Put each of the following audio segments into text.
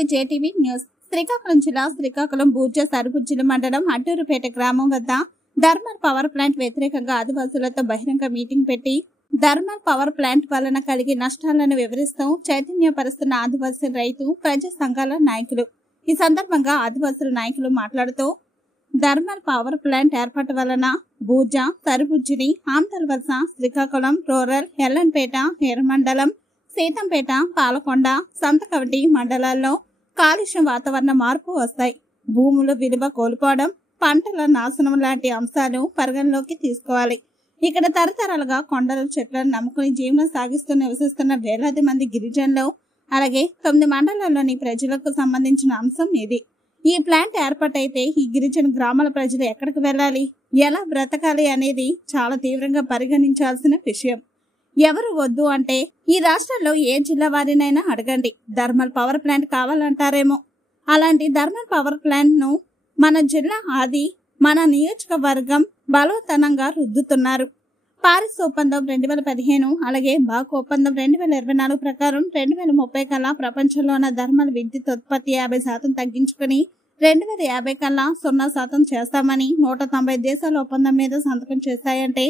To JTV news. Srikakulam జిల్లా శ్రీకాకుళం బూర్జ సరుబుజ్జిల మండలం అట్టూరుపేట గ్రామం వద్ద థర్మల్ పవర్ ప్లాంట్ వ్యతిరేకంగా ఆదివాసులతో బహిరంగ మీటింగ్ పెట్టి థర్మల్ పవర్ ప్లాంట్ వలన కలిగే నష్టాలను వివరిస్తూ చైతన్యపరుస్తున్న ఆదివాసీ రైతు ప్రజా సంఘాల నాయకులు. ఈ సందర్భంగా ఆదివాసుల నాయకులు మాట్లాడుతూ థర్మల్ పవర్ ప్లాంట్ ఏర్పాటు వలన బూర్జ, సరుబుజ్జిలి, ఆమ్దల్వలస, శ్రీకాకుళం రూరల్, ఎల్లంపేట, ఎర్రమండలం, సీతంపేట, పాలకొండ, సంతకవటి మండలాల్లో కాలుష్యం వాతావరణ మార్పు వస్తాయి. భూముల విలువ కోల్పోవడం, పంటల నాశనం లాంటి అంశాలు పరిగణలోకి తీసుకోవాలి. ఇక్కడ తరతరాలుగా కొండల చెట్లను నమ్ముకుని జీవనం సాగిస్తూ నివసిస్తున్న వేలాది మంది గిరిజనులు, అలాగే 9 మండలాల్లోని ప్రజలకు సంబంధించిన అంశం ఇది. ఈ ప్లాంట్ ఏర్పాటైతే ఈ గిరిజన గ్రామాల ప్రజలు ఎక్కడికి వెళ్ళాలి, ఎలా బ్రతకాలి అనేది చాలా తీవ్రంగా పరిగణించాల్సిన విషయం. ఎవరు వద్దు అంటే ఈ రాష్ట్రంలో ఏ జిల్లా వారినైనా అడగండి, థర్మల్ పవర్ ప్లాంట్ కావాలంటారేమో. అలాంటి థర్మల్ పవర్ ప్లాంట్ ను మన జిల్లా మన నియోజకవర్గం బలవత్తనంగా రుద్దుతున్నారు. పారిస్ ఒప్పందం 2015, అలాగే బాక్ ఒప్పందం 2024 ప్రకారం 2030 కల్లా ప్రపంచంలో ఉన్న థర్మల్ విద్యుత్ ఉత్పత్తి 50% తగ్గించుకుని 2050 కల్లా 0% చేస్తామని 190 దేశాల ఒప్పందం మీద సంతకం చేస్తాయంటే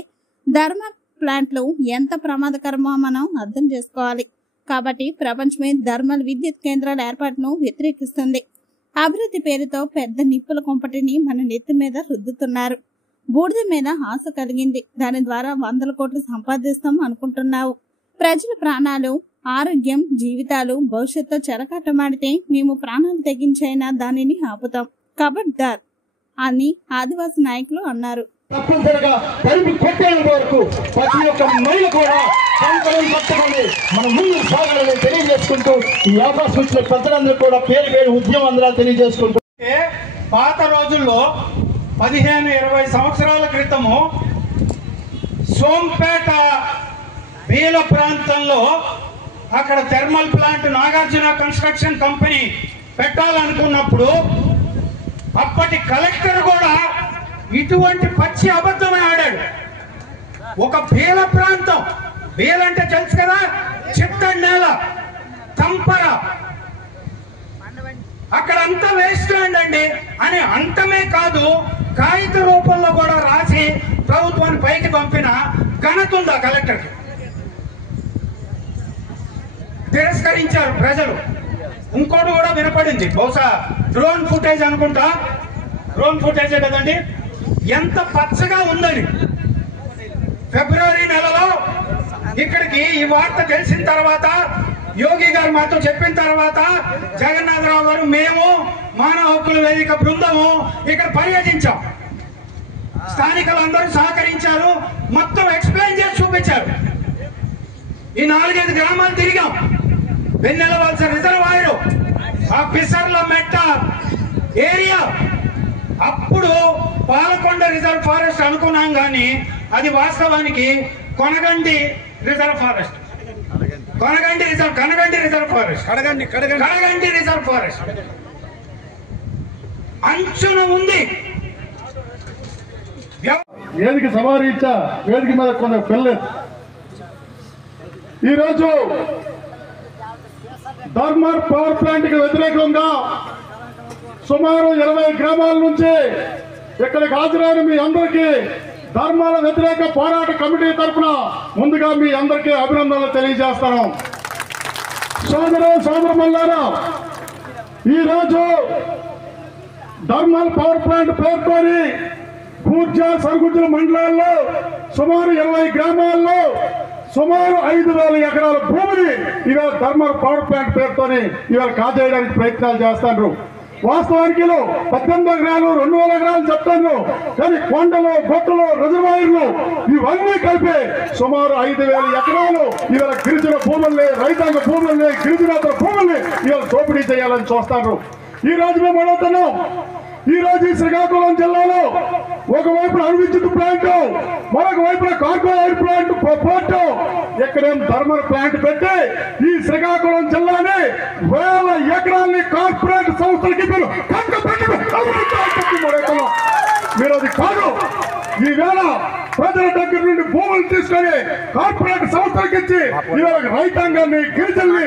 థర్మల్ ప్లాంట్లు ఎంత ప్రమాదకరమో మనం అర్థం చేసుకోవాలి. కాబట్టి ప్రపంచమే థర్మల్ విద్యుత్ కేంద్రాల ఏర్పాటును వ్యతిరేకిస్తుంది. అభివృద్ధి పేరుతో పెద్ద నిప్పుల కుంపటిని మన నెత్తి మీద రుద్దుతున్నారు. బూడిద మీద ఆశ కలిగింది, దాని ద్వారా 100 కోట్లు సంపాదిస్తాం అనుకుంటున్నావు. ప్రజల ప్రాణాలు, ఆరోగ్యం, జీవితాలు భవిష్యత్తు చెరకట్టమాడితే మేము ప్రాణాలు తెగించైనా దానిని ఆపుతాం. ఖబర్దార్ అని ఆదివాసీ నాయకులు అన్నారు. తప్పనిసరిగా తరిమి కొట్టేంత వరకు ప్రతి ఒక్క మహిళ కూడా సంకలం పట్టుకొని మనం ముందు సాగాలని తెలియజేసుకుంటూ ఈ అవకాశం ఇచ్చిన పెద్దలందరూ కూడా పేరు పేరు ఉద్యమం అందరూ తెలియజేసుకుంటూ, పాత రోజుల్లో 15-20 సంవత్సరాల క్రితము సోంపేట బీల ప్రాంతంలో అక్కడ thermal plant Nagarjuna construction company పెట్టాలనుకున్నప్పుడు అప్పటి కలెక్టర్ కూడా ఇటువంటి పచ్చి అబద్ధమే ఆడాడు. ఒక బీల ప్రాంతం, బీలంటే తెలుసు కదా, చిత్తడి నేల, తంపర, అక్కడ అంతా వేస్ట్ ల్యాండ్ అండి అని అంతమే కాదు, కాగిత రూపంలో కూడా రాసి ప్రభుత్వాన్ని పైకి పంపిన ఘనత ఉంది ఆ కలెక్టర్కి. తిరస్కరించారు ప్రజలు. ఇంకోటి కూడా వినపడింది, బహుశా డ్రోన్ ఫుటేజ్ అనుకుంటా, డ్రోన్ ఫుటేజే కదండి, ఎంత పచ్చగా ఉందని. ఫిబ్రవరి నెలలో ఇక్కడికి ఈ వార్త తెలిసిన తర్వాత యోగి గారు మాతో చెప్పిన తర్వాత జగన్నాథరావు గారు, మేము మానవ హక్కుల వేదిక బృందము ఇక్కడ పర్యటించాం. స్థానికులందరూ సహకరించారు, మొత్తం ఎక్స్ప్లెయిన్ చేసి చూపించారు. ఈ 4-5 గ్రామాలు తిరిగాం. వెన్నెలవలస రిజర్వాయర్, ఆ పిసర్ల మెట్ట ఏరియా, అప్పుడు పాలకొండ రిజర్వ్ ఫారెస్ట్ అనుకున్నాం కానీ అది వాస్తవానికి Konagandi reserve forest, Kanagandi reserve forest, Kadagandi reserve forest అంచున ఉంది. వేదిక సమారీచా వేదిక మీద కొంత పెళ్ళలేదు. ఈరోజు థర్మల్ పవర్ ప్లాంట్ కి వ్యతిరేకంగా సుమారు 20 గ్రామాల నుంచి ఇక్కడికి హాజరైన మీ అందరికీ ధర్మాల వ్యతిరేక పోరాట కమిటీ తరఫున ముందుగా మీ అందరికీ అభినందనలు తెలియజేస్తాను. సోదరులారా, ఈరోజు థర్మల్ పవర్ ప్లాంట్ పేరుతోని బూర్జ, సరుబుజ్జిల మండలాల్లో సుమారు 20 గ్రామాల్లో సుమారు 5,000 ఎకరాల భూమిని ఇవాళ థర్మల్ పవర్ ప్లాంట్ పేరుతోని ఇవాళ కాజేయడానికి ప్రయత్నాలు చేస్తారు. వాస్తవానికి 18 ఎకరాలు, 200 ఎకరాలు చెప్తాను, కానీ కొండలు, గొట్టలు, రిజర్వాయర్లు ఇవన్నీ కలిపి సుమారు 5,000 ఎకరాలు ఇవాళ గిరిజన భూముల్ని, రైతాంగ భూముల్ని, గిరిజనేతర భూముల్ని ఇవాళ దోపిడీ చేయాలని చూస్తారు. ఈ రోజు మేము అడుగుతున్నాం, ఈ రోజు ఈ శ్రీకాకుళం జిల్లాలో ఒకవైపున అణు విద్యుత్ ప్లాంట్, మరొక వైపున కార్గో ఆయిల్ ప్లాంట్, పోర్టు, ఎక్కడేం థర్మల్ ప్లాంట్ పెట్టి ఈ శ్రీకాకుళం జిల్లాని 1000 ఎకరాలని కార్పొరేట్ సంస్థలకి మీరు అది కాదు. ఈవేళ ప్రజల దగ్గర నుండి భూములు తీసుకొని కార్పొరేట్ సంస్థలకు ఇచ్చి ఇవాళ రైతాంగాన్ని గిరిజనుల్ని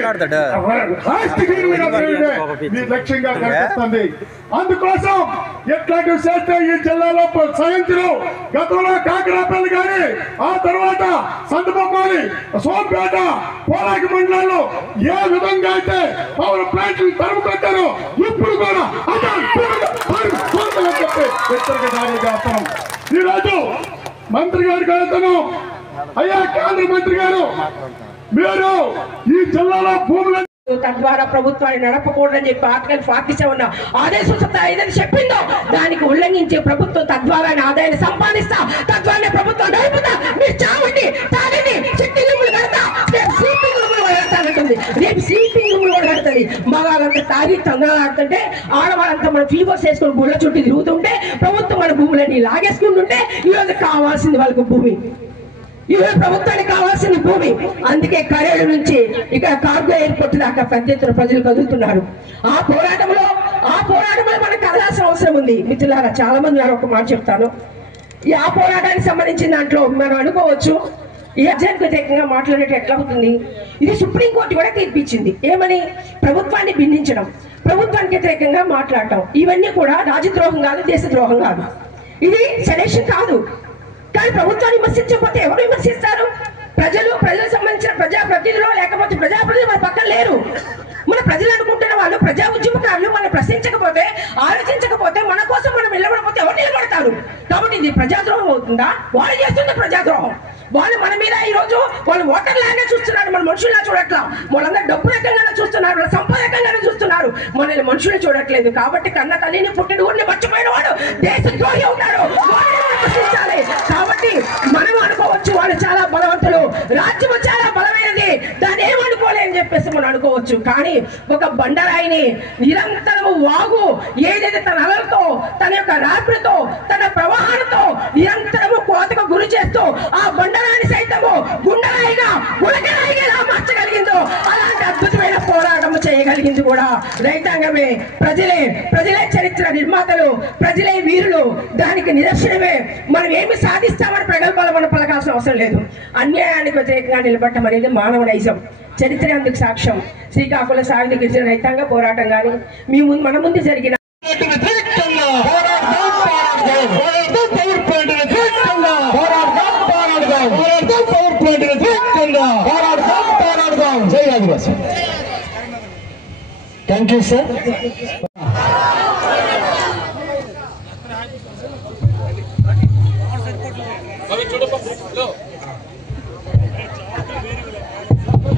లక్ష్యంగా కనిపిస్తుంది. అందుకోసం ఎట్లాంటివి చేస్తే ఈ జిల్లాలో సాయంత్రం గతంలో కాకరాపల్లి కానీ ఆ తర్వాత సంతబొమ్మాలి సోంపేట పోలాకి మండలాల్లో ఏ విధంగా అయితే పవర్ ప్లాంట్లు తరుముకొచ్చారో ఇప్పుడు కూడా చెప్పి హెచ్చరిక జారీ చేస్తాం. ఈరోజు మంత్రి గారికి వెళ్తాను, అయ్యా కేంద్ర మంత్రి గారు, మీరు ఈ జిల్లాలో భూములు తద్వారా ప్రభుత్వాన్ని నడపకూడదని చెప్పి ఆర్టికల్ 47 ఆదేశించా ఏదని చెప్పిందో దానికి ఉల్లంఘించే ప్రభుత్వం తద్వారా ఆదాయాన్ని సంపాదిస్తా, తద్వారా ప్రభుత్వం నడుపుతా, మీరు చావండి తాగండి సిట్టింగ్ రూములు కడతా, రేపు స్లీపింగ్ రూములు కడతానంటుంది, రేపు స్లీపింగ్ రూములు కూడా కడతాయి. మగాళ్ళంతా తాగి తొందరలాడుతుంటే ఆడవాళ్ళంతా మన ఫీవర్స్ వేసుకుని గుళ్ళ చుట్టూ తిరుగుతుంటే ప్రభుత్వం మన భూములన్నీ లాగేసుకుంటుంటే ఈరోజు కావాల్సింది వాళ్ళకు భూమి, ఈరోజు ప్రభుత్వానికి కావాల్సిన భూమి. అందుకే కరేడు నుంచి ఇక్కడ కార్గో ఎయిర్పోర్ట్ దాకా పెద్ద ఎత్తున ప్రజలు కదులుతున్నారు. ఆ పోరాటంలో మనకు కదలాల్సిన అవసరం ఉంది. మిత్రులారా, చాలా మంది ఒక మాట చెప్తాను, ఆ పోరాటానికి సంబంధించిన దాంట్లో మనం అనుకోవచ్చు ఈ అర్జానికి వ్యతిరేకంగా మాట్లాడేట ఎట్లా అవుతుంది. ఇది సుప్రీంకోర్టు కూడా తీర్పిచ్చింది. ఏమని? ప్రభుత్వాన్ని భిన్నించడం, ప్రభుత్వానికి వ్యతిరేకంగా మాట్లాడటం, ఇవన్నీ కూడా రాజద్రోహం కాదు, దేశద్రోహం కాదు, ఇది సెలెక్షన్ కాదు. కానీ ప్రభుత్వాన్ని విమర్శించకపోతే ఎవరు విమర్శిస్తారు? ప్రజలకు సంబంధించిన ప్రజాప్రతినిధులు, లేకపోతే ప్రజాప్రతినిధులు మన పక్కన లేరు. మన ప్రజలు అనుకుంటున్న వాళ్ళు, ప్రజా ఉద్యమకారులు మనం ప్రశ్నించకపోతే, ఆలోచించకపోతే, మన కోసం మనం నిలబడకపోతే ఎవరు నిలబడతారు? కాబట్టి ఇది ప్రజాద్రోహం అవుతుందా? వాళ్ళు చేస్తుంది ప్రజాద్రోహం. వాళ్ళు మన మీద ఈ రోజు వాళ్ళు ఓటర్ లాగానే చూస్తున్నారు, మన మనుషుల్లా చూడట్లా. వాళ్ళందరూ డబ్బు రకంగానే చూస్తున్నారు, వాళ్ళ సంపద రకంగానే చూస్తున్నారు, మనల్ని మనుషులు చూడట్లేదు. కాబట్టి కన్న తల్లిని పుట్టిన ఊరిని మర్చిపోయిన వాడు దేశద్రోహి ఉన్నాడు. కాబట్టి మనం అనుకోవచ్చు వాళ్ళు చాలా బలవంతులు, రాజ్యం చాలా బలమైనది, దాన్ని ఏమనుకోలేని చెప్పేసి మనం అనుకోవచ్చు. కానీ ఒక బండరాయిని నిరంతరము వాగు ఏదైతే తన అలలతో, తన యొక్క రాత్రితో, తన ప్రవాహాలతో నిరంతరము కోతకు గురి చేస్తూ ఆ బండరాయిని సైతము గుండరాయిగా గులకరాయిగా ఎలా మార్చగలిగిందో అలాంటి అద్భుతమైన పోరాటం చేయగలిగింది కూడా రైతాంగమే. ప్రజలే చరిత్ర నిర్మాతలు, ప్రజలే వీరులు. దానికి నిదర్శనమే. మనం ఏమి సాధిస్తామని ప్రగల్భాలు మనం పలకాల్సిన అవసరం లేదు. అన్యాయానికి వ్యతిరేకంగా నిలబడటం అనేది మానవ నైజం. చరిత్ర అందుకు సాక్ష్యం. శ్రీకాకుళం సాయుధ గిరిజన రైతాంగ పోరాటం కానీ మన ముందు జరిగిన థ్యాంక్ యూ సార్.